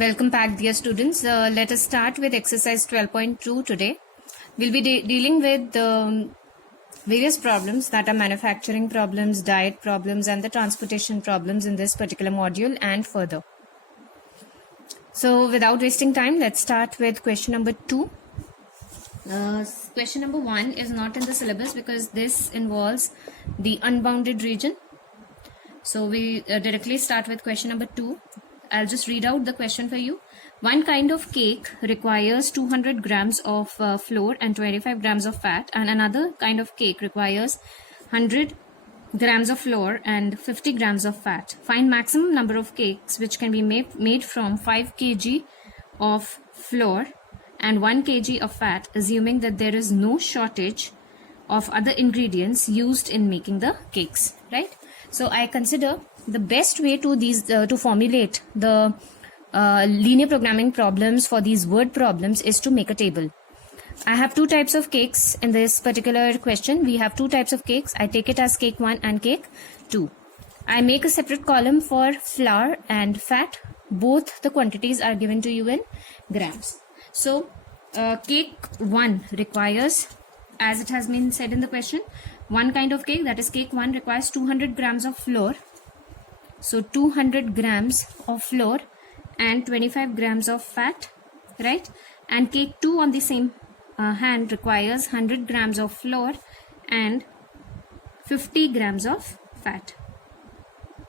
Welcome back, dear students. Let us start with exercise 12.2 today. We'll be dealing with various problems that are manufacturing problems, diet problems, and the transportation problems in this particular module and further. So, without wasting time, let's start with question number 2. Question number 1 is not in the syllabus because this involves the unbounded region. So, we directly start with question number 2. I'll just read out the question for you. One kind of cake requires 200 grams of flour and 25 grams of fat, and another kind of cake requires 100 grams of flour and 50 grams of fat. Find maximum number of cakes which can be made from 5 kg of flour and 1 kg of fat, assuming that there is no shortage of other ingredients used in making the cakes, right? So I consider the best way to formulate the linear programming problems for these word problems is to make a table. I have two types of cakes in this particular question. We have two types of cakes. I take it as cake 1 and cake 2. I make a separate column for flour and fat. Both the quantities are given to you in grams. So cake 1 requires, as it has been said in the question, one kind of cake, that is cake 1, requires 200 grams of flour. So 200 grams of flour and 25 grams of fat, right? And cake 2 on the same hand requires 100 grams of flour and 50 grams of fat.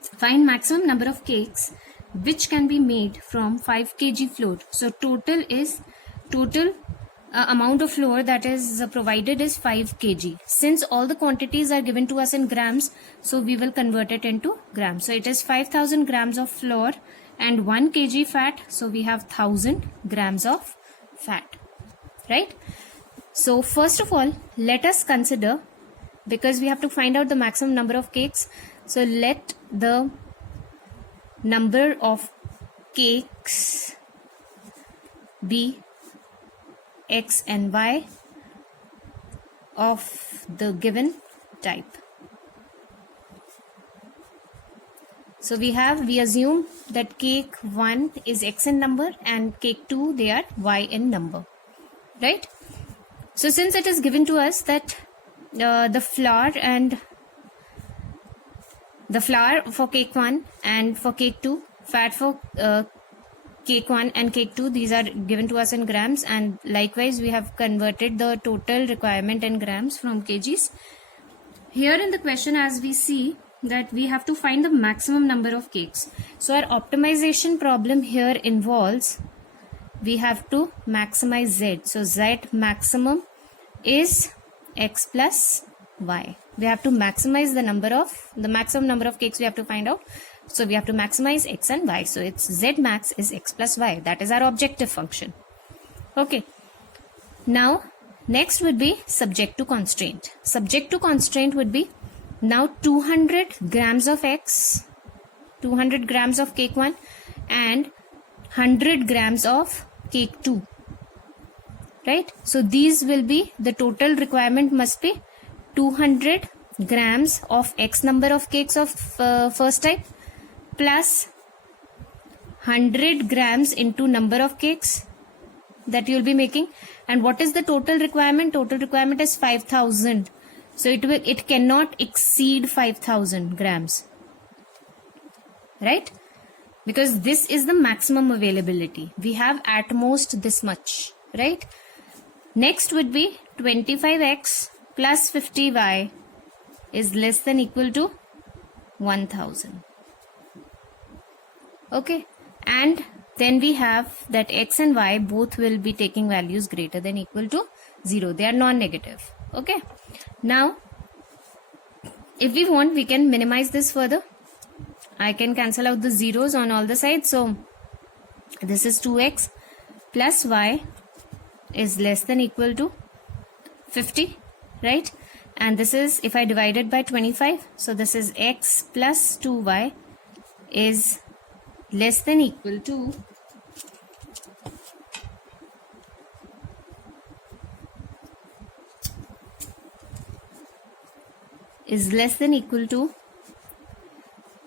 Find maximum number of cakes which can be made from 5 kg flour. So total amount of flour that is provided is 5 kg. Since all the quantities are given to us in grams, so we will convert it into grams. So it is 5000 grams of flour and 1 kg fat. So we have 1000 grams of fat, right? So first of all, let us consider, because we have to find out the maximum number of cakes. So let the number of cakes be X and Y of the given type. So we assume that cake 1 is X in number and cake 2 they are Y in number, right? So since it is given to us that the flour for cake 1 and for cake 2, fat for cake 1 and cake 2, these are given to us in grams, and likewise we have converted the total requirement in grams from kgs. Here in the question, as we see that we have to find the maximum number of cakes. So our optimization problem here involves, we have to maximize z. So z maximum is x plus y. We have to maximize the maximum number of cakes we have to find out. So we have to maximize x and y. So it's z max is x plus y. That is our objective function. Okay. Now next would be subject to constraint. Subject to constraint would be now 200 grams of x, 200 grams of cake 1 and 100 grams of cake 2. Right? So these will be, the total requirement must be 200 grams of x number of cakes of first type plus 100 grams into number of cakes that you will be making. And what is the total requirement? Total requirement is 5000. So it cannot exceed 5000 grams, right? Because this is the maximum availability. We have at most this much, right? Next would be 25x plus 50y is less than equal to 1000. Okay, and then we have that x and y both will be taking values greater than equal to 0. They are non-negative. Okay, now if we want, we can minimize this further. I can cancel out the zeros on all the sides. So this is 2x plus y is less than equal to 50, right? And this is, if I divide it by 25, so this is x plus 2y is less than equal to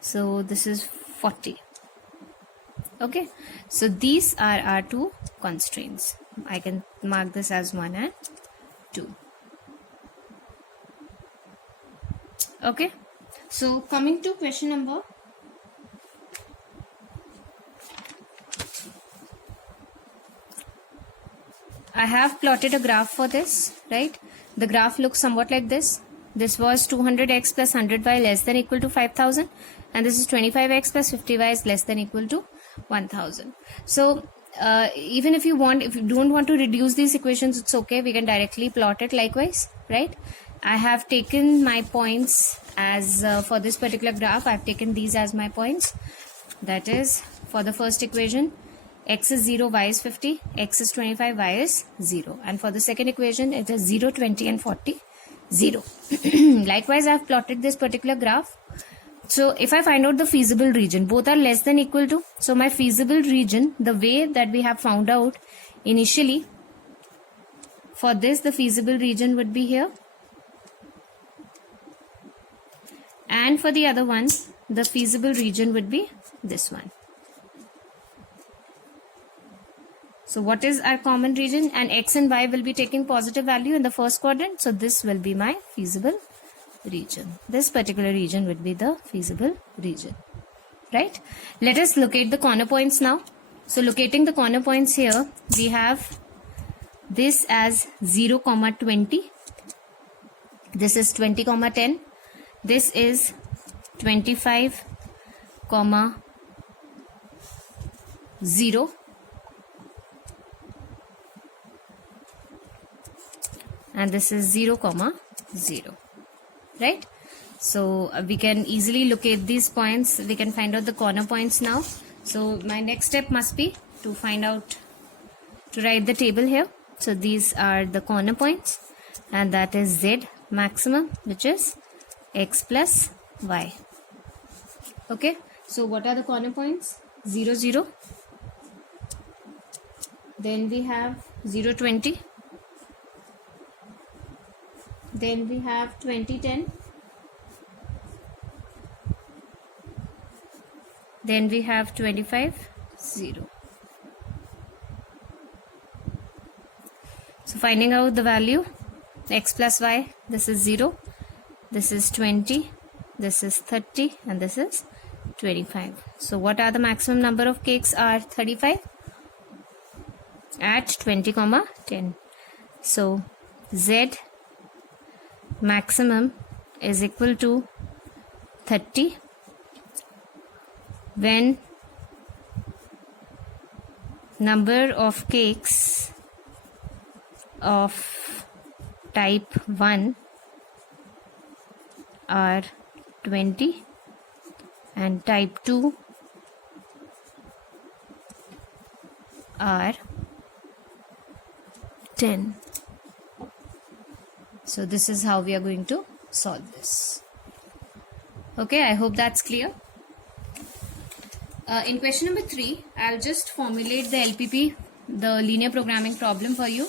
so this is 40. Okay, so these are our two constraints. I can mark this as 1 and 2. Okay, so coming to question number, I have plotted a graph for this, right? The graph looks somewhat like this. This was 200x plus 100y less than equal to 5000, and this is 25x plus 50y is less than equal to 1000. So even if you don't want to reduce these equations, it's okay. We can directly plot it likewise, right? I have taken my points as for this particular graph. I've taken these as my points. That is, for the first equation, x is 0, y is 50, x is 25, y is 0. And for the second equation, it is 0, 20 and 40, 0. Likewise, I have plotted this particular graph. So if I find out the feasible region, both are less than equal to. So my feasible region, the way that we have found out initially, for this the feasible region would be here. And for the other one, the feasible region would be this one. So what is our common region? And x and y will be taking positive value in the first quadrant. So this will be my feasible region. This particular region would be the feasible region. Right? Let us locate the corner points now. So locating the corner points here, we have this as 0, 20. This is 20, 10. This is 25, 0. And this is 0, 0. Right? So we can easily locate these points. We can find out the corner points now. So my next step must be to write the table here. So these are the corner points, and that is z maximum, which is x plus y. Okay, so what are the corner points? 0, 0. Then we have 0, 20. Then we have 20, 10. Then we have 25, 0. So finding out the value, x plus y, this is 0, this is 20, this is 30, and this is 25. So what are the maximum number of cakes? Are 35 at 20, 10. So z maximum is equal to 30 when number of cakes of type 1 are 20 and type 2 are 10. So this is how we are going to solve this. Okay, I hope that's clear. In question number 3, I'll just formulate the LPP, the linear programming problem for you,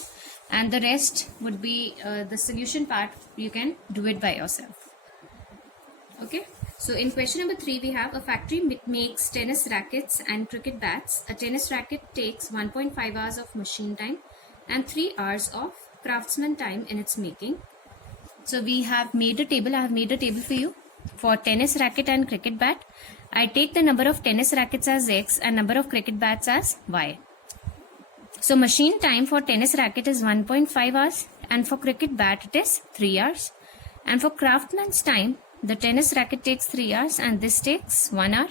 and the rest would be the solution part. You can do it by yourself. Okay, so in question number 3, we have a factory makes tennis rackets and cricket bats. A tennis racket takes 1.5 hours of machine time and 3 hours of craftsman time in its making. So we have made a table. I have made a table for you for tennis racket and cricket bat. I take the number of tennis rackets as x and number of cricket bats as y. So machine time for tennis racket is 1.5 hours and for cricket bat it is 3 hours. And for craftsman's time, the tennis racket takes 3 hours and this takes 1 hour.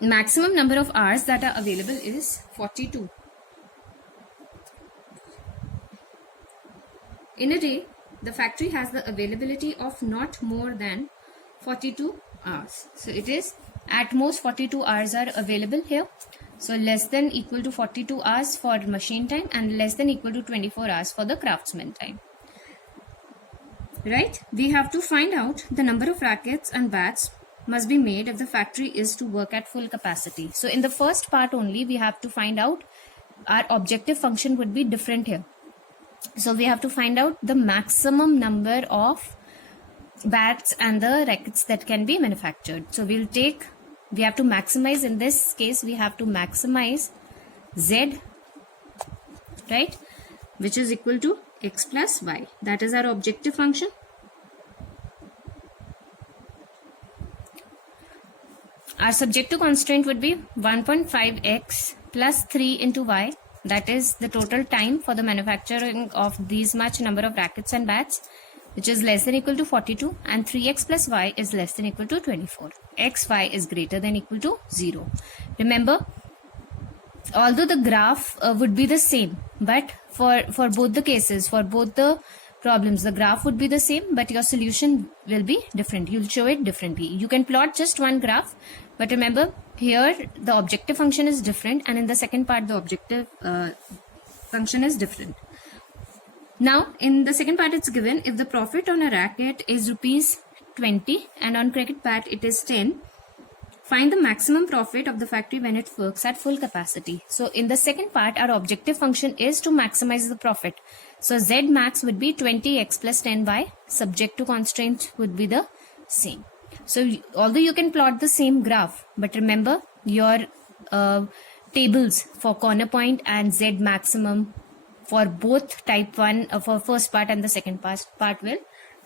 Maximum number of hours that are available is 42. In a day, the factory has the availability of not more than 42 hours. So it is at most 42 hours are available here. So less than equal to 42 hours for machine time and less than equal to 24 hours for the craftsman time. Right? We have to find out the number of rackets and bats must be made if the factory is to work at full capacity. So in the first part only, we have to find out our objective function would be different here. So we have to find out the maximum number of bats and the rackets that can be manufactured. So we'll take we have to maximize, in this case we have to maximize z, right, which is equal to x plus y. That is our objective function. Our subjective constraint would be 1.5x plus 3 into y. That is the total time for the manufacturing of these much number of rackets and bats, which is less than equal to 42, and 3x plus y is less than equal to 24. X, y is greater than equal to 0. Remember, although the graph would be the same, but for both the cases, for both the problems, the graph would be the same, but your solution will be different. You'll show it differently. You can plot just one graph, but remember, here the objective function is different, and in the second part the objective function is different. Now, in the second part it's given, if the profit on a racket is rupees 20 and on cricket bat it is 10, find the maximum profit of the factory when it works at full capacity. So in the second part, our objective function is to maximize the profit. So Z max would be 20x plus 10y. Subject to constraint would be the same. So although you can plot the same graph, but remember your tables for corner point and Z maximum for both type 1 for first part and the second part will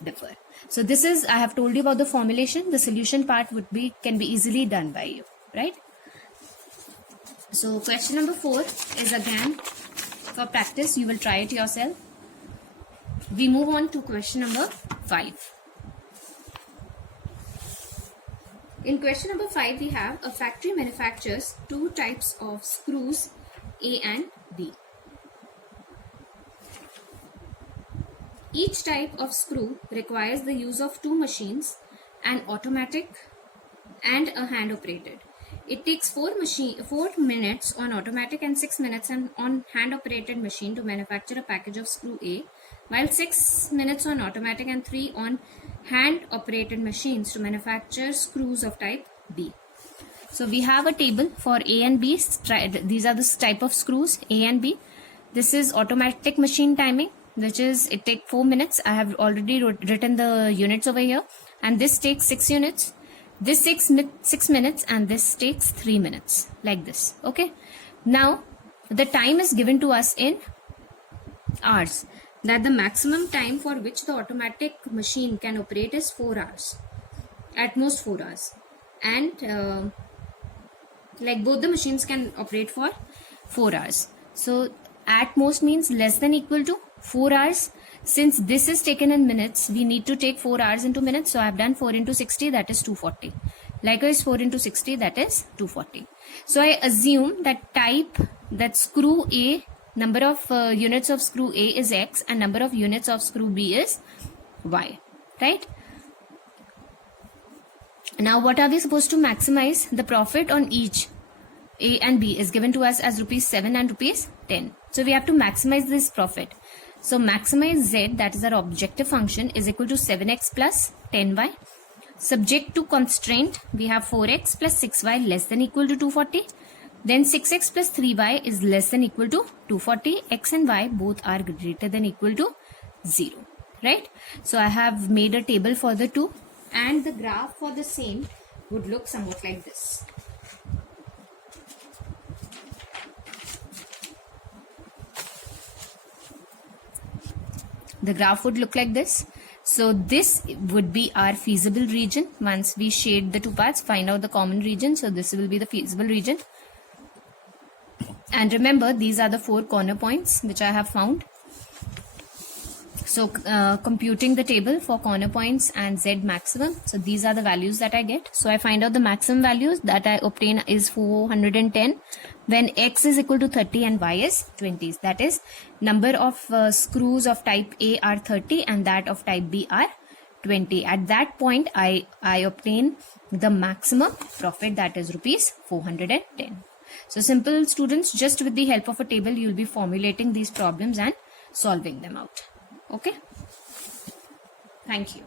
differ. So this is, I have told you about the formulation. The solution part can be easily done by you, right? So question number 4 is again for practice. You will try it yourself. We move on to question number 5. In question number 5, we have a factory manufactures two types of screws, A and B. Each type of screw requires the use of two machines, an automatic and a hand operated. It takes 4 minutes on automatic and 6 minutes on hand operated machine to manufacture a package of screw A, while 6 minutes on automatic and 3 on hand operated machines to manufacture screws of type B. So we have a table for A and B. These are the type of screws A and B. This is automatic machine timing, which is it takes 4 minutes. I have already written the units over here, and this takes 6 units. This takes 6 minutes and this takes 3 minutes, like this. Okay. Now the time is given to us in hours, that the maximum time for which the automatic machine can operate is 4 hours, at most 4 hours, and like both the machines can operate for 4 hours. So at most means less than equal to 4 hours. Since this is taken in minutes, we need to take 4 hours into minutes. So I have done 4 into 60, that is 240. Likewise 4 into 60, that is 240. So I assume that screw A, number of units of screw A is X and number of units of screw B is Y, right? Now what are we supposed to maximize? The profit on each A and B is given to us as rupees 7 and rupees 10. So we have to maximize this profit. So maximize Z, that is our objective function, is equal to 7x plus 10y. Subject to constraint, we have 4x plus 6y less than equal to 240. Then 6x plus 3y is less than equal to 240. X and y both are greater than equal to 0. Right? So I have made a table for the two, and the graph for the same would look somewhat like this. The graph would look like this. So this would be our feasible region. Once we shade the two parts, find out the common region. So this will be the feasible region. And remember, these are the 4 corner points which I have found. So computing the table for corner points and Z maximum. So these are the values that I get. So I find out the maximum values that I obtain is 410 when X is equal to 30 and Y is 20. That is, number of screws of type A are 30 and that of type B are 20. At that point, I obtain the maximum profit, that is rupees 410. So simple, students, just with the help of a table, you will be formulating these problems and solving them out. Okay. Thank you.